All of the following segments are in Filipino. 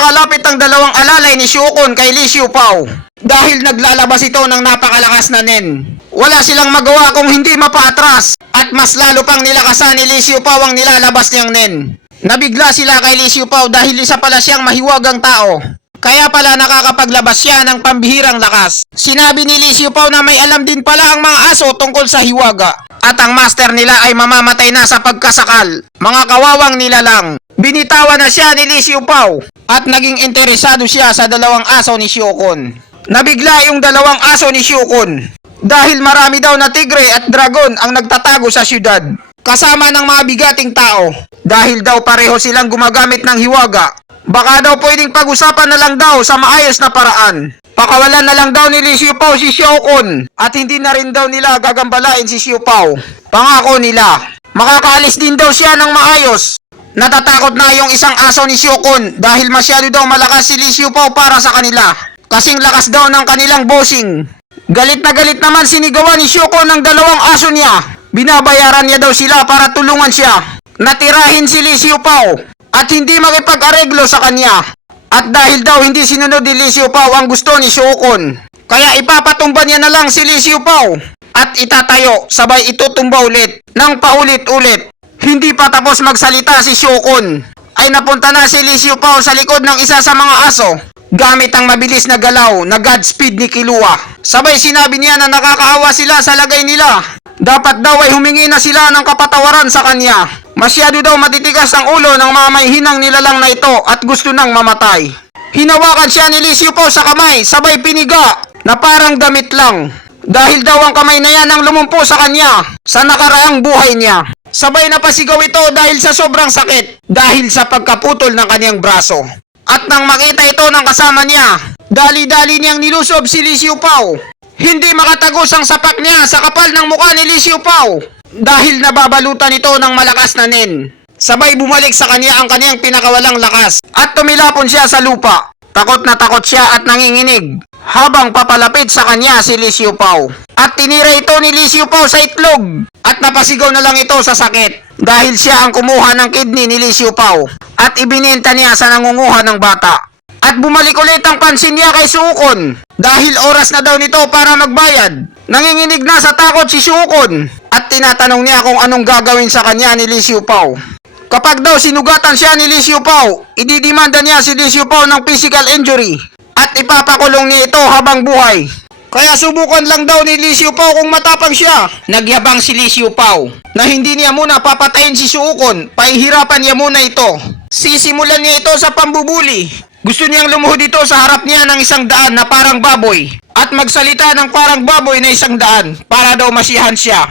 napakalapit ang dalawang alalay ni Shukon kay Lee Xiaopao dahil naglalabas ito ng napakalakas na nen. Wala silang magawa kung hindi mapaatras at mas lalo pang nilakasan ni Lee Xiaopao ang nilalabas niyang nen. Nabigla sila kay Lee Xiaopao dahil isa pala siyang mahiwagang tao. Kaya pala nakakapaglabas siya ng pambihirang lakas. Sinabi ni Lee Xiaopao na may alam din pala ang mga aso tungkol sa hiwaga. At ang master nila ay mamamatay na sa pagkasakal. Mga kawawang nilalang. Binitawan na siya ni Lee Xiaopao at naging interesado siya sa dalawang aso ni Shukon. Nabigla yung dalawang aso ni Shukon dahil marami daw na tigre at dragon ang nagtatago sa syudad. Kasama ng mga bigating tao dahil daw pareho silang gumagamit ng hiwaga. Baka daw pwedeng pag-usapan na lang daw sa maayos na paraan. Pakawalan na lang daw ni Lee Xiaopao si Shukon at hindi na rin daw nila gagambalain si Xiaopao. Pangako nila, makakaalis din daw siya ng maayos. Natatakot na yung isang aso ni Shukon dahil masyado daw malakas si Lee Xiaopao para sa kanila. Kasing lakas daw ng kanilang bossing. Galit na galit naman sinigawan ni Shukon ng dalawang aso niya. Binabayaran niya daw sila para tulungan siya. Natirahin si Lee Xiaopao at hindi makipag-areglo sa kanya. At dahil daw hindi sinunod ni Lee Xiaopao ang gusto ni Shukon, kaya ipapatumba niya na lang si Lee Xiaopao at itatayo sabay itutumba ulit ng paulit-ulit. Hindi pa tapos magsalita si Shukon ay napunta na si Lee Xiaopao sa likod ng isa sa mga aso gamit ang mabilis na galaw na Godspeed ni Killua. Sabay sinabi niya na nakakaawa sila sa lagay nila. Dapat daw ay humingi na sila ng kapatawaran sa kanya. Masyado daw matitigas ang ulo ng mga may hinang nilalang na ito at gusto nang mamatay. Hinawakan siya ni Lee Xiaopao sa kamay sabay piniga na parang damit lang. Dahil daw ang kamay na yan ang lumumpo sa kanya sa nakaraang buhay niya. Sabay napasigaw ito dahil sa sobrang sakit dahil sa pagkaputol ng kanyang braso. At nang makita ito ng kasama niya, dali-dali niyang nilusob si Lee Xiaopao. Hindi makatagos ang sapak niya sa kapal ng mukha ni Lee Xiaopao dahil nababalutan ito ng malakas na nen. Sabay bumalik sa kanya ang kanyang pinakawalang lakas at tumilapon siya sa lupa. Takot na takot siya at nanginginig habang papalapit sa kanya si Lee Xiaopao. At tinira ito ni Lee Xiaopao sa itlog at napasigaw na lang ito sa sakit dahil siya ang kumuha ng kidney ni Lee Xiaopao at ibinenta niya sa nangunguha ng bata. At bumalik ulit ang pansin niya kay Shukon dahil oras na daw nito para magbayad. Nanginginig na sa takot si Shukon at tinatanong niya kung anong gagawin sa kanya ni Lee Xiaopao. Kapag daw sinugatan siya ni Lee Xiaopao, ididimanda niya si Lee Xiaopao ng physical injury at ipapakulong niya ito habang buhay. Kaya subukan lang daw ni Lee Xiaopao kung matapang siya. Nagyabang si Lee Xiaopao na hindi niya muna papatayin si Shukon, pahihirapan niya muna ito. Sisimulan niya ito sa pambubuli. Gusto niyang lumuhod dito sa harap niya ng 100 na parang baboy at magsalita ng parang baboy na 100 para daw masiyahan siya.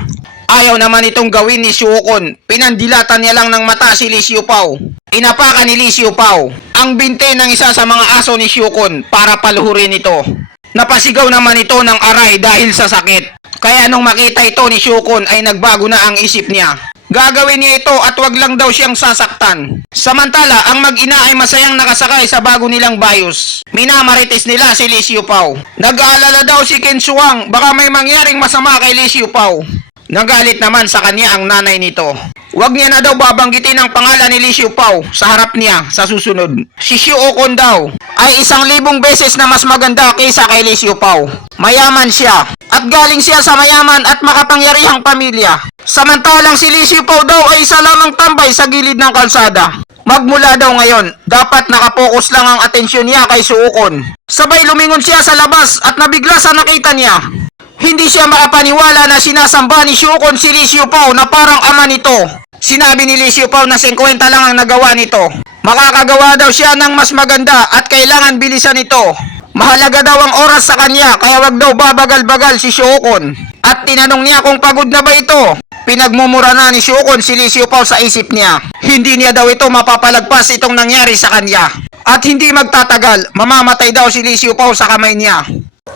Ayaw naman itong gawin ni Shukon. Pinandilatan niya lang ng mata si Lee Xiaopao. Inapakan ni Lee Xiaopao ang binte ng isa sa mga aso ni Shukon para paluhurin ito. Napasigaw naman ito ng aray dahil sa sakit. Kaya nung makita ito ni Shukon ay nagbago na ang isip niya. Gagawin niya ito at wag lang daw siyang sasaktan. Samantala, ang mag-ina ay masayang nakasakay sa bago nilang bayos. Minamarites nila si Lee Xiaopao. Nag-aalala daw si Qin Shuang baka may mangyaring masama kay Lee Xiaopao. Nagalit naman sa kanya ang nanay nito. Wag niya na daw babanggitin ang pangalan ni Lee Xiaopao sa harap niya sa susunod. Si Shukon daw ay 1,000 beses na mas maganda kaysa kay Lee Xiaopao. Mayaman siya at galing siya sa mayaman at makapangyarihang pamilya. Samantalang si Lee Xiaopao daw ay isa lamang tambay sa gilid ng kalsada. Magmula daw ngayon, dapat nakapokus lang ang atensyon niya kay Shukon. Sabay lumingon siya sa labas at nabigla sa nakita niya. Hindi siya makapaniwala na sinasamba ni Shukon si Lee Xiaopao na parang ama nito. Sinabi ni Lee Xiaopao na 50 lang ang nagawa nito. Makakagawa daw siya ng mas maganda at kailangan bilisan ito. Mahalaga daw ang oras sa kanya kaya wag daw babagal-bagal si Shukon. At tinanong niya kung pagod na ba ito. Pinagmumura na ni Shukon si Lee Xiaopao sa isip niya. Hindi niya daw ito mapapalagpas itong nangyari sa kanya. At hindi magtatagal, mamamatay daw si Lee Xiaopao sa kamay niya.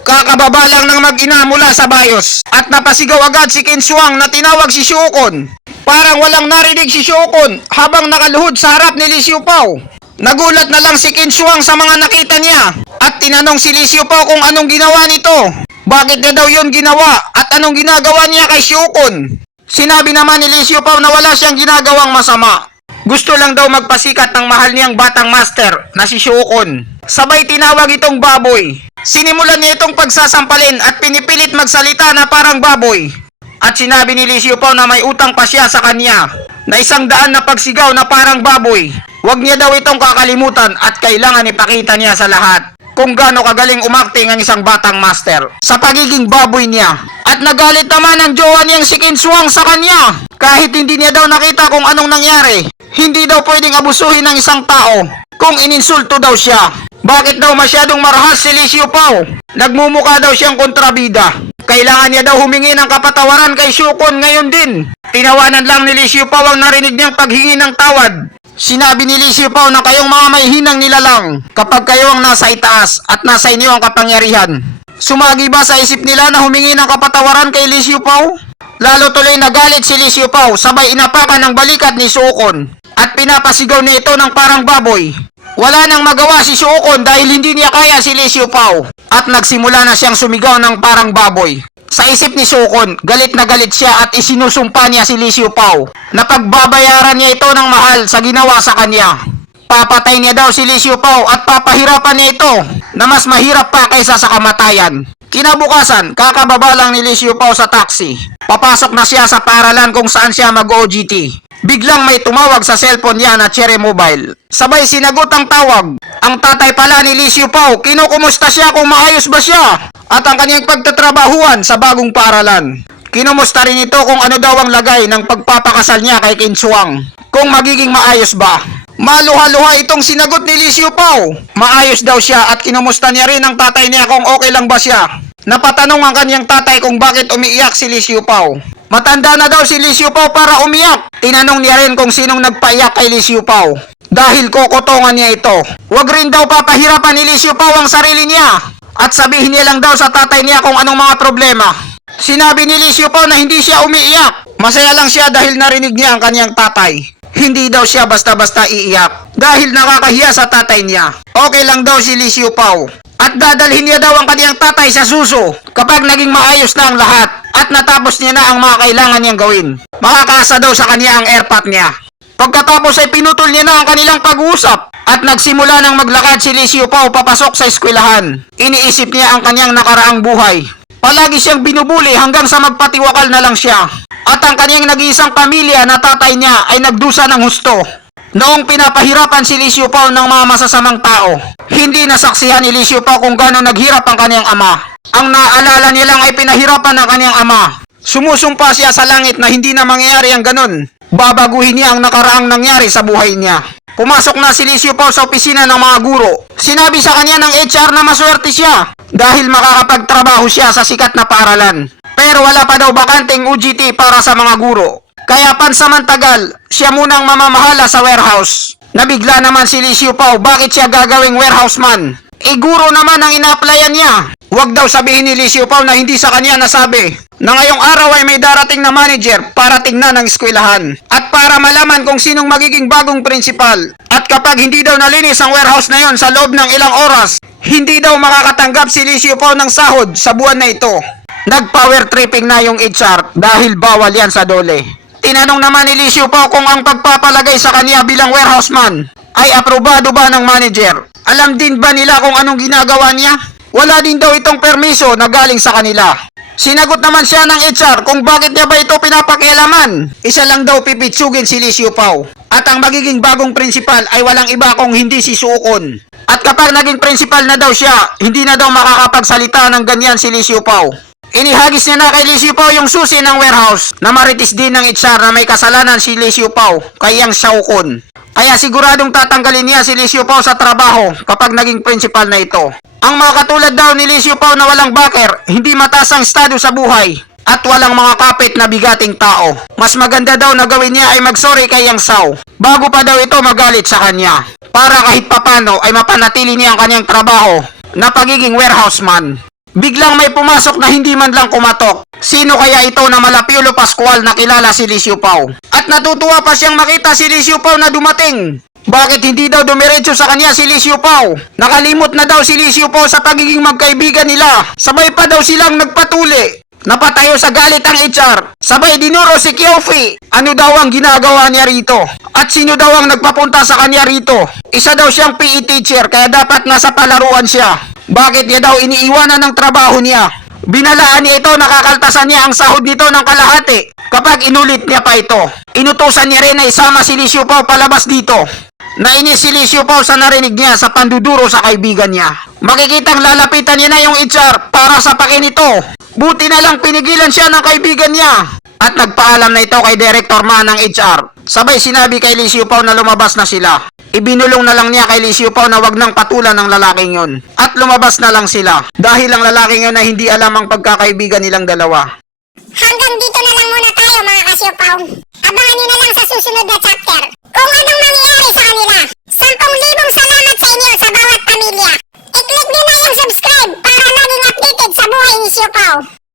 Kakababa lang ng mag-ina mula sa bayos at napasigaw agad si Qin Shuang na tinawag si Shukon. Parang walang narinig si Shukon habang nakaluhod sa harap ni Lee Xiaopao. Nagulat na lang si Qin Shuang sa mga nakita niya at tinanong si Lee Xiaopao kung anong ginawa nito. Bakit niya daw yun ginawa at anong ginagawa niya kay Shukon? Sinabi naman ni Lee Xiaopao na wala siyang ginagawang masama. Gusto lang daw magpasikat ng mahal niyang batang master na si Shukon. Sabay tinawag itong baboy. Sinimulan niya itong pagsasampalin at pinipilit magsalita na parang baboy. At sinabi ni Lee Xiu Pao na may utang pa siya sa kanya na 100 na pagsigaw na parang baboy. Huwag niya daw itong kakalimutan at kailangan ipakita niya sa lahat kung gaano kagaling umakting ang isang batang master sa pagiging baboy niya. At nagalit naman ang jowa niyang si Qin Shuang sa kanya kahit hindi niya daw nakita kung anong nangyari. Hindi daw pwedeng abusuhin ng isang tao kung ininsulto daw siya. Bakit daw masyadong marahas si Lee Xiu Pao? Nagmumukha daw siyang kontrabida. Kailangan niya daw humingi ng kapatawaran kay Shukon ngayon din. Tinawanan lang ni Lee Xiu Pao ang narinig niyang paghingi ng tawad. Sinabi ni Lee Xiu Pao na kayong mga may hinang nilalang kapag kayo ang nasa itaas at nasa inyo ang kapangyarihan. Sumagi ba sa isip nila na humingi ng kapatawaran kay Lee Xiu Pao? Lalo tuloy nagalit si Lee Xiu Pao sabay inapakan ng balikat ni Shukon at pinapasigaw niya ito ng parang baboy. Wala nang magawa si Shukon dahil hindi niya kaya si Lee Xiu Pao at nagsimula na siyang sumigaw ng parang baboy. Sa isip ni Shukon, galit na galit siya at isinusumpa niya si Lee Xiu Pao na pagbabayaran niya ito ng mahal sa ginawa sa kanya. Papatay niya daw si Lee Xiu Pao at papahirapan niya ito na mas mahirap pa kaysa sa kamatayan. Kinabukasan, kakababa lang ni Lee Xiu Pao sa taxi. Papasok na siya sa paaralan kung saan siya mag-OJT. Biglang may tumawag sa cellphone niya na Cherry Mobile. Sabay sinagot ang tawag. Ang tatay pala ni Lee Xiu Pao, kinukumusta siya kung maayos ba siya at ang kanyang pagtatrabahuan sa bagong paaralan. Kinumusta rin ito kung ano daw ang lagay ng pagpapakasal niya kay Qin Shuang. Kung magiging maayos ba. Maluha-luha itong sinagot ni Lee Xiu Pao. Maayos daw siya at kinumusta niya rin ang tatay niya kung okay lang ba siya. Napatanong ang kanyang tatay kung bakit umiiyak si Lee Xiu Pao. Matanda na daw si Lee Xiu Pao para umiyak. Tinanong niya rin kung sinong nagpaiyak kay Lee Xiu Pao. Dahil kokotongan niya ito. Huwag rin daw papahirapan ni Lee Xiu Pao ang sarili niya. At sabihin niya lang daw sa tatay niya kung anong mga problema. Sinabi ni Lee Xiu Pao na hindi siya umiiyak. Masaya lang siya dahil narinig niya ang kanyang tatay. Hindi daw siya basta-basta iiyak dahil nakakahiya sa tatay niya. Okay lang daw si Lee Xiu Pao. At dadalhin niya daw ang kanyang tatay sa suso kapag naging maayos na ang lahat at natapos niya na ang mga kailangan niyang gawin. Makakasa daw sa kanya ang airpot niya. Pagkatapos ay pinutol niya na ang kanilang pag-uusap at nagsimula ng maglakad si Lee Xiu Pao papasok sa eskwelahan. Iniisip niya ang kanyang nakaraang buhay. Palagi siyang binubuli hanggang sa magpatiwakal na lang siya. At ang kanyang nag-iisang pamilya na tatay niya ay nagdusa ng husto. Noong pinapahirapan si Lee Xiu Pao ng mga masasamang tao, hindi nasaksihan ni Lee Xiu Pao kung gaano naghirap ang kanyang ama. Ang naaalala niya lang ay pinahirapan ng kanyang ama. Sumusumpa siya sa langit na hindi na mangyayari ang ganun. Babaguhin niya ang nakaraang nangyari sa buhay niya. Pumasok na si Lee Xiu Pao sa opisina ng mga guro. Sinabi sa kanya ng HR na maswerte siya dahil makakapagtrabaho siya sa sikat na paaralan. Pero wala pa daw bakanting UGT para sa mga guro. Kaya pansamantagal, siya munang mamamahala sa warehouse. Nabigla naman si Lee Xiu Pao bakit siya gagawing warehouse man. Guro naman ang ina-applyan niya. Huwag daw sabihin ni Lee Xiu Pao na hindi sa kanya nasabi na ngayong araw ay may darating na manager para tingnan ang eskwelahan at para malaman kung sinong magiging bagong principal. At kapag hindi daw nalinis ang warehouse na yon sa loob ng ilang oras, hindi daw makakatanggap si Lee Xiu Pao ng sahod sa buwan na ito. Nag-power tripping na yung HR dahil bawal yan sa dole. Tinanong naman ni Lee Xiu Pao kung ang pagpapalagay sa kanya bilang warehouse man ay aprobado ba ng manager. Alam din ba nila kung anong ginagawa niya? Wala din daw itong permiso na galing sa kanila. Sinagot naman siya ng HR kung bakit niya ba ito pinapakialaman. Isa lang daw pipitsugin si Lee Xiu Pao. At ang magiging bagong principal ay walang iba kung hindi si Shukon. At kapag naging principal na daw siya, hindi na daw makakapagsalita ng ganyan si Lee Xiu Pao. Inihagis niya na kay Lee Xiu Pao yung susi ng warehouse na maritis din ng HR na may kasalanan si Lee Xiu Pao kay Yang Shukon. Kaya siguradong tatanggalin niya si Lee Xiu Pao sa trabaho kapag naging principal na ito. Ang mga katulad daw ni Lee Xiu Pao na walang backer, hindi mataas ang estado sa buhay, at walang mga kapit na bigating tao. Mas maganda daw na gawin niya ay magsorry kay Yang Shao bago pa daw ito magalit sa kanya. Para kahit papano ay mapanatili niya ang kanyang trabaho na pagiging warehouse man. Biglang may pumasok na hindi man lang kumatok. Sino kaya ito na Malapiolo Pascual na kilala si Lee Xiu Pao? At natutuwa pa siyang makita si Lee Xiu Pao na dumating. Bakit hindi daw dumiretso sa kanya si Lee Xiu Pao? Nakalimot na daw si Lee Xiu Pao sa pagiging magkaibigan nila. Sabay pa daw silang nagpatuli. Napatayo sa galit ang HR. Sabay dinuro si Kyofi. Ano daw ang ginagawa niya rito? At sino daw ang nagpapunta sa kanya rito? Isa daw siyang PE teacher kaya dapat nasa palaruan siya. Bakit niya daw iniiwanan ng trabaho niya? Binalaan niya ito, nakakaltasan niya ang sahod nito ng kalahati. Kapag inulit niya pa ito, inutusan niya rin na isama si Li Xiupao palabas dito. Nainis si Li Xiupao sa narinig niya sa panduduro sa kaibigan niya. Makikitang lalapitan niya na yung HR para sa pakin ito. Buti na lang pinigilan siya ng kaibigan niya. At nagpaalam na ito kay Director Ma ng HR. Sabay sinabi kay Li Xiupao na lumabas na sila. Ibinulong na lang niya kay Li Xiupao na wag nang patulan ng lalaking yon. At lumabas na lang sila. Dahil ang lalaking yon na hindi alam ang pagkakaibigan nilang dalawa. Hanggang dito na lang muna tayo mga ka-Xiupao. Abangan nyo na lang sa susunod na chapter kung anong mangyayari sa kanila. 10,000 salamat sa inyo sa bawat pamilya. I-click nyo na yung subscribe para laging updated sa buhay ni Xiupao.